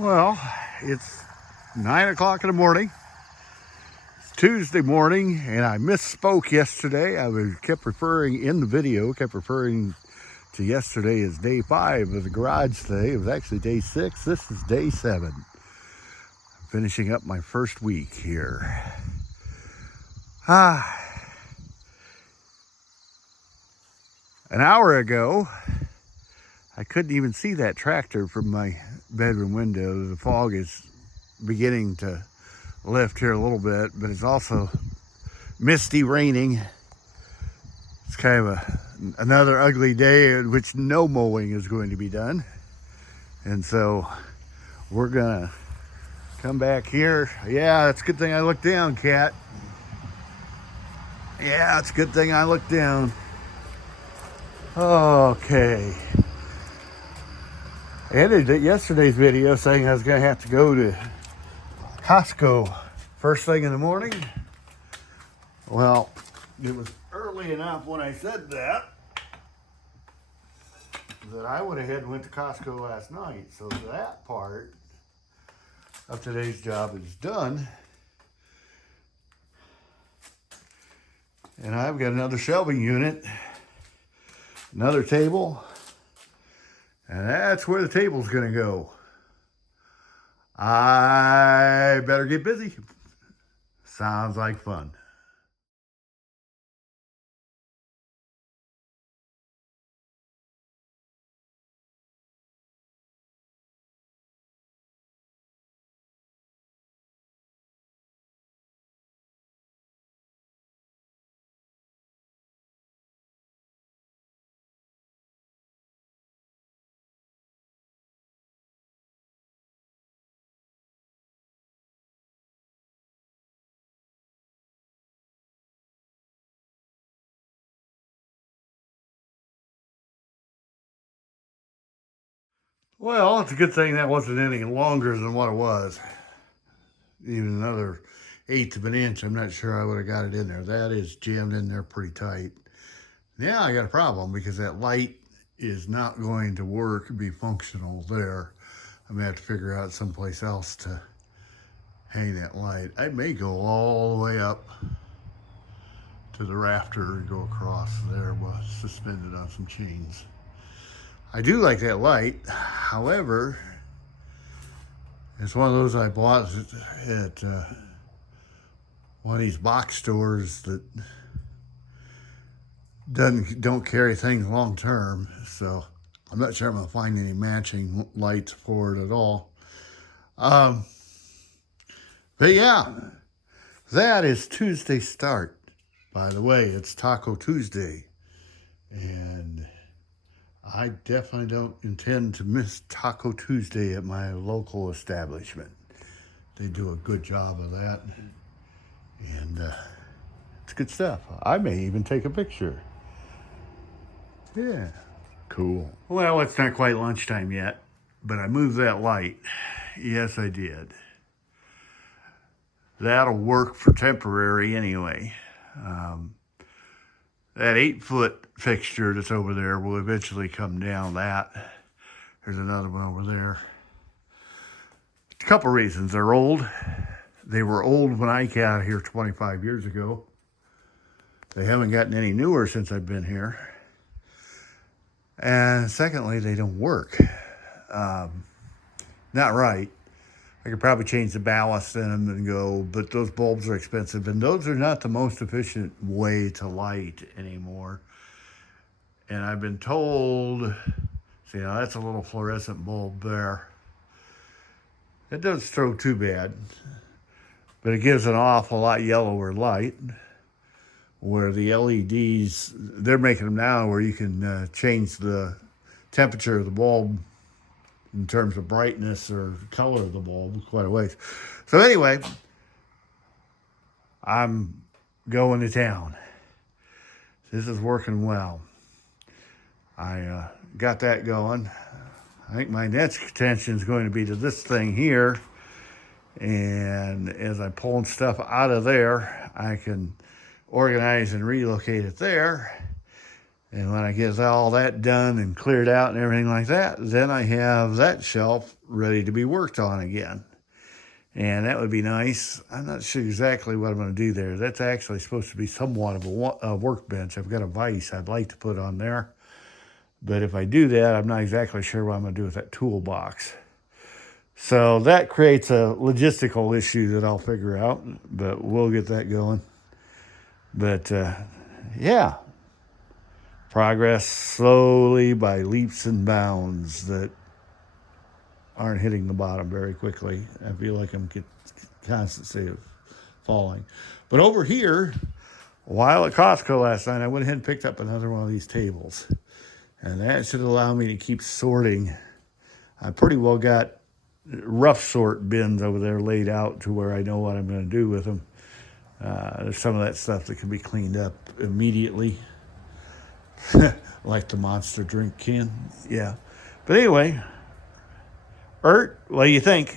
Well, it's 9 o'clock in the morning. It's Tuesday morning, and I misspoke yesterday. Kept referring in the video, to yesterday as day 5 of the garage day. It was actually day 6. This is day 7. I'm finishing up my first week here. An hour ago, I couldn't even see that tractor from my bedroom window. The fog is beginning to lift here a little bit, but it's also misty, raining. It's kind of another ugly day in which no mowing is going to be done. And so we're gonna come back here. Yeah, it's a good thing I looked down, Cat. Yeah, it's a good thing I looked down. Okay. I ended yesterday's video saying I was going to have to go to Costco first thing in the morning. Well, it was early enough when I said that I went ahead and went to Costco last night. So that part of today's job is done. And I've got another shelving unit, another table. And that's where the table's gonna go. I better get busy. Sounds like fun. Well, it's a good thing that wasn't any longer than what it was. Even another eighth of an inch, I'm not sure I would have got it in there. That is jammed in there pretty tight. Now I got a problem because that light is not going to work, be functional there. I'm gonna have to figure out someplace else to hang that light. I may go all the way up to the rafter and go across there, suspended on some chains. I do like that light. However, it's one of those I bought at one of these box stores that don't carry things long term. So I'm not sure I'm gonna find any matching lights for it at all. But yeah, that is Tuesday start. By the way, it's Taco Tuesday, and I definitely don't intend to miss Taco Tuesday at my local establishment. They do a good job of that, and it's good stuff. I may even take a picture. Yeah, cool. Well, it's not quite lunchtime yet, but I moved that light. Yes, I did. That'll work for temporary anyway. That 8-foot fixture that's over there will eventually come down. There's another one over there. A couple reasons. They're old. They were old when I got here 25 years ago. They haven't gotten any newer since I've been here. And secondly, they don't work. Not right. I could probably change the ballast in them and go, but those bulbs are expensive, and those are not the most efficient way to light anymore. And I've been told, see, now that's a little fluorescent bulb there. It doesn't throw too bad, but it gives an awful lot yellower light, where the LEDs, they're making them now where you can change the temperature of the bulb in terms of brightness or color of the bulb quite a ways. So anyway, I'm going to town. This is working well. I got that going. I think my next attention is going to be to this thing here. And as I'm pulling stuff out of there, I can organize and relocate it there. And when I get all that done and cleared out and everything like that, then I have that shelf ready to be worked on again. And that would be nice. I'm not sure exactly what I'm going to do there. That's actually supposed to be somewhat of a workbench. I've got a vise I'd like to put on there. But if I do that, I'm not exactly sure what I'm going to do with that toolbox. So that creates a logistical issue that I'll figure out. But we'll get that going. But yeah, progress slowly by leaps and bounds that aren't hitting the bottom very quickly. I feel like I'm constantly of falling. But over here, while at Costco last night, I went ahead and picked up another one of these tables. And that should allow me to keep sorting. I pretty well got rough sort bins over there laid out to where I know what I'm going to do with them. There's some of that stuff that can be cleaned up immediately. Like the Monster drink can. Yeah. But anyway, Ert, what do you think?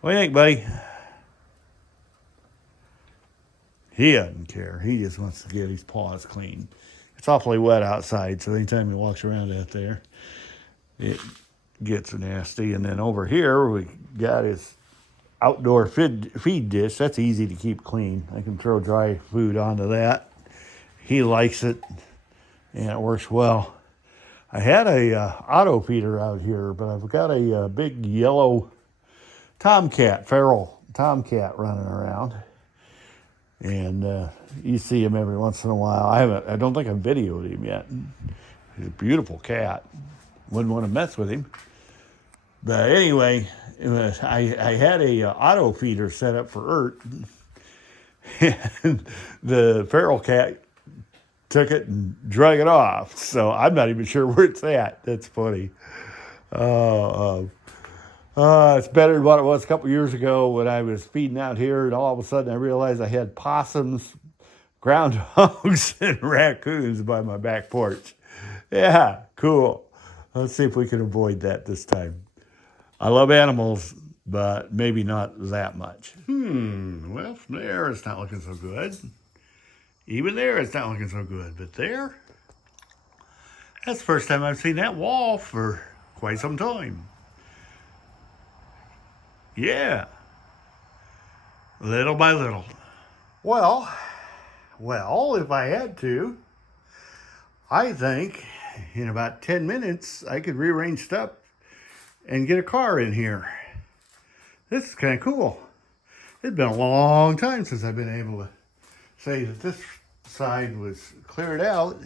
What do you think, buddy? He doesn't care. He just wants to get his paws clean. It's awfully wet outside, so anytime he walks around out there, it gets nasty. And then over here, we got his outdoor feed dish. That's easy to keep clean. I can throw dry food onto that. He likes it, and it works well. I had a auto feeder out here, but I've got a big yellow feral tomcat running around. And you see him every once in a while. I don't think I've videoed him yet. He's a beautiful cat. Wouldn't want to mess with him. But anyway, I had a auto feeder set up for Ert. And the feral cat took it and drug it off. So I'm not even sure where it's at. That's funny. It's better than what it was a couple years ago when I was feeding out here, and all of a sudden I realized I had possums, groundhogs, and raccoons by my back porch. Yeah, cool. Let's see if we can avoid that this time. I love animals, but maybe not that much. Well, from there it's not looking so good. Even there it's not looking so good, but there, that's the first time I've seen that wall for quite some time. Yeah, little by little. Well, if I had to, I think in about 10 minutes, I could rearrange stuff and get a car in here. This is kind of cool. It's been a long time since I've been able to say that this side was cleared out.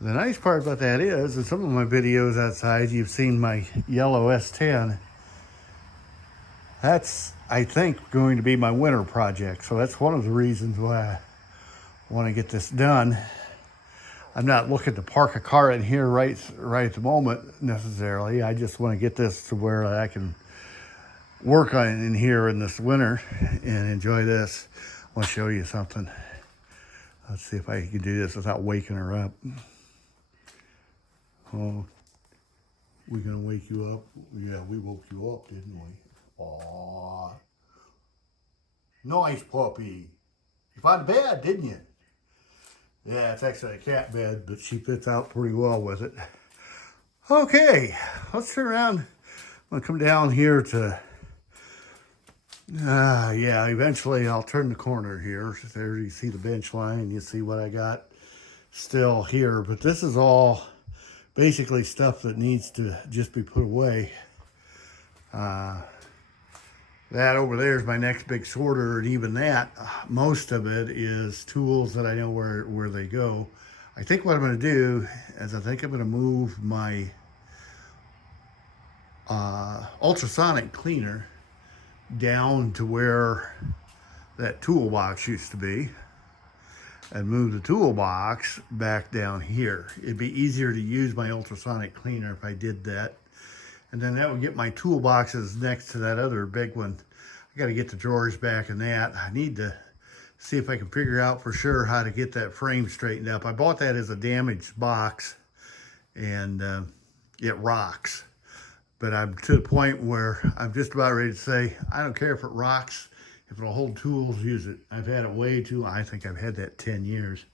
The nice part about that is, in some of my videos outside, you've seen my yellow S10. That's, I think, going to be my winter project. So that's one of the reasons why I want to get this done. I'm not looking to park a car in here right at the moment necessarily. I just want to get this to where I can work on it in here in this winter and enjoy this. I want to show you something. Let's see if I can do this without waking her up. Oh, we gonna wake you up? Yeah, we woke you up, didn't we? Aw. Nice puppy. You found a bed, didn't you? Yeah, it's actually a cat bed, but she fits out pretty well with it. Okay, let's turn around. I'm gonna come down here to, yeah, eventually I'll turn the corner here. There you see the bench line, you see what I got still here, but this is all basically stuff that needs to just be put away. That over there is my next big sorter, and even that, most of it is tools that I know where they go. I think what I'm going to do is I think I'm going to move my ultrasonic cleaner down to where that toolbox used to be, and move the toolbox back down here. It'd be easier to use my ultrasonic cleaner if I did that. And then that would get my toolboxes next to that other big one. I got to get the drawers back in that. I need to see if I can figure out for sure how to get that frame straightened up. I bought that as a damaged box, and it rocks. But I'm to the point where I'm just about ready to say, I don't care if it rocks. If it'll hold tools, use it. I've had it way too long. I think I've had that 10 years.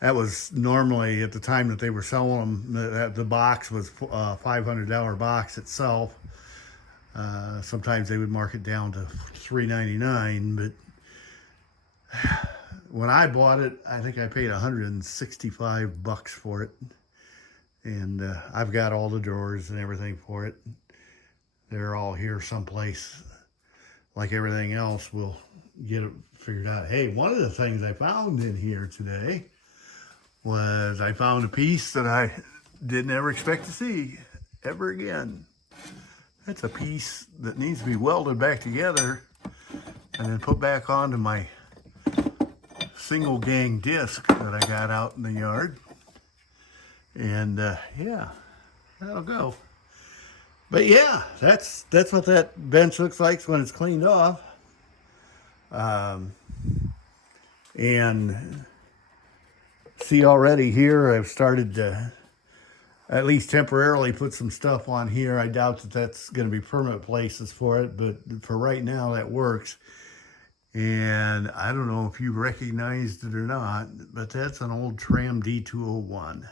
That was normally at the time that they were selling them. The box was a $500 box itself. Sometimes they would mark it down to $3.99, but when I bought it, I think I paid $165 for it, and I've got all the drawers and everything for it. They're all here someplace. Like everything else, we'll get it figured out. Hey, one of the things I found in here today was I found a piece that I didn't ever expect to see ever again. That's a piece that needs to be welded back together and then put back onto my single gang disc that I got out in the yard. And yeah, that'll go. But yeah, that's what that bench looks like when it's cleaned off. And see, already here I've started to at least temporarily put some stuff on here. I doubt that that's going to be permanent places for it, but for right now that works. And I don't know if you recognized it or not, but that's an old Tram D201.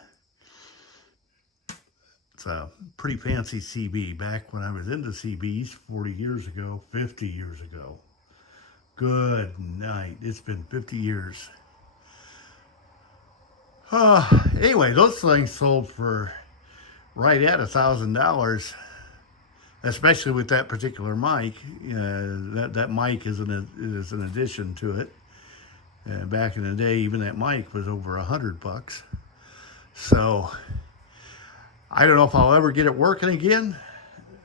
It's a pretty fancy CB back when I was into CBs 40 years ago, 50 years ago. Good night. It's been 50 years. Anyway, those things sold for right at $1,000, especially with that particular mic. That mic is an addition to it. Back in the day, even that mic was over $100. So I don't know if I'll ever get it working again,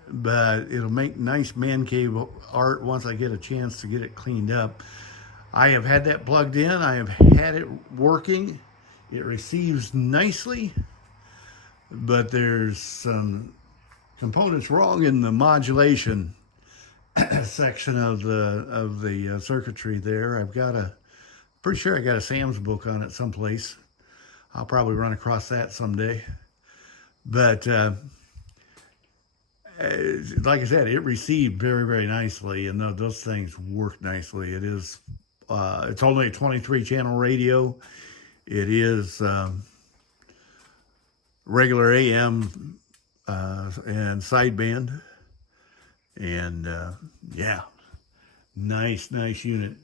but it'll make nice man cave art once I get a chance to get it cleaned up. I have had that plugged in. I have had it working. It receives nicely, but there's some components wrong in the modulation section of the circuitry there. Pretty sure I got a Sam's book on it someplace. I'll probably run across that someday. But like I said, it received very, very nicely, and those things work nicely. It's only a 23-channel radio. It is regular AM and sideband, and yeah, nice unit.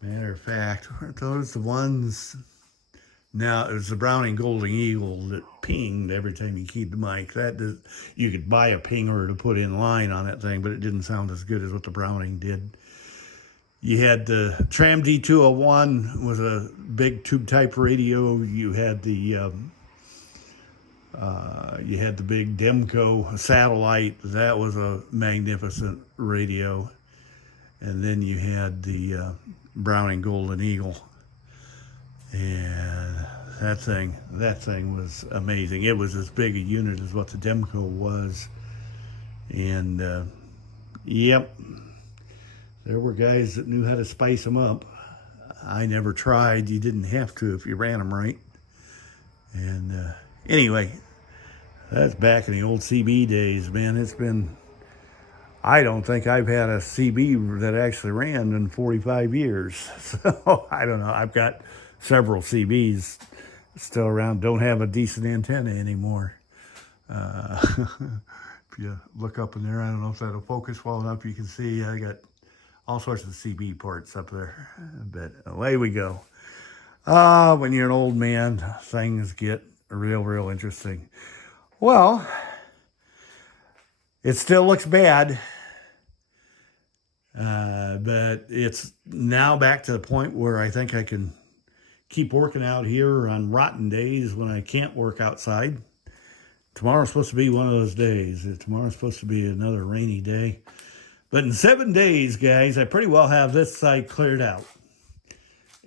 Matter of fact, aren't those the ones? Now, it was the Browning Golden Eagle that pinged every time you keyed the mic. You could buy a pinger to put in line on that thing, but it didn't sound as good as what the Browning did. You had the Tram D201 was a big tube type radio. You had the big Demco satellite. That was a magnificent radio. And then you had the Browning Golden Eagle. And that thing was amazing. It was as big a unit as what the Demco was. And yep, there were guys that knew how to spice them up. I never tried. You didn't have to if you ran them right. And anyway, that's back in the old CB days, man. I don't think I've had a CB that actually ran in 45 years. So I don't know. I've got several CBs still around. Don't have a decent antenna anymore. If you look up in there, I don't know if that'll focus well enough. You can see I got all sorts of CB ports up there. But away we go. When you're an old man, things get real interesting. Well, it still looks bad. But it's now back to the point where I think I can keep working out here on rotten days when I can't work outside. Tomorrow's supposed to be one of those days. Tomorrow's supposed to be another rainy day. But in 7 days, guys, I pretty well have this site cleared out.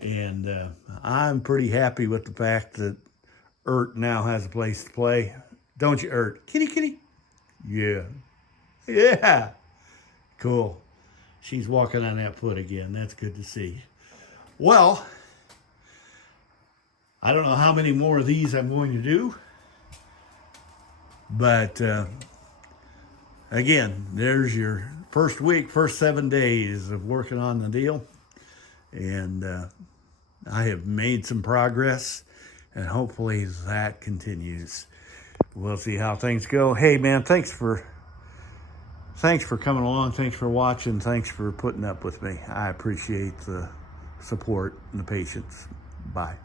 And I'm pretty happy with the fact that Ert now has a place to play. Don't you, Ert? Kitty. Yeah. Yeah. Cool. She's walking on that foot again. That's good to see. Well, I don't know how many more of these I'm going to do. But, again, there's your first 7 days of working on the deal. And I have made some progress, and hopefully that continues. We'll see how things go. Hey man, thanks for coming along. Thanks for watching. Thanks for putting up with me. I appreciate the support and the patience. Bye.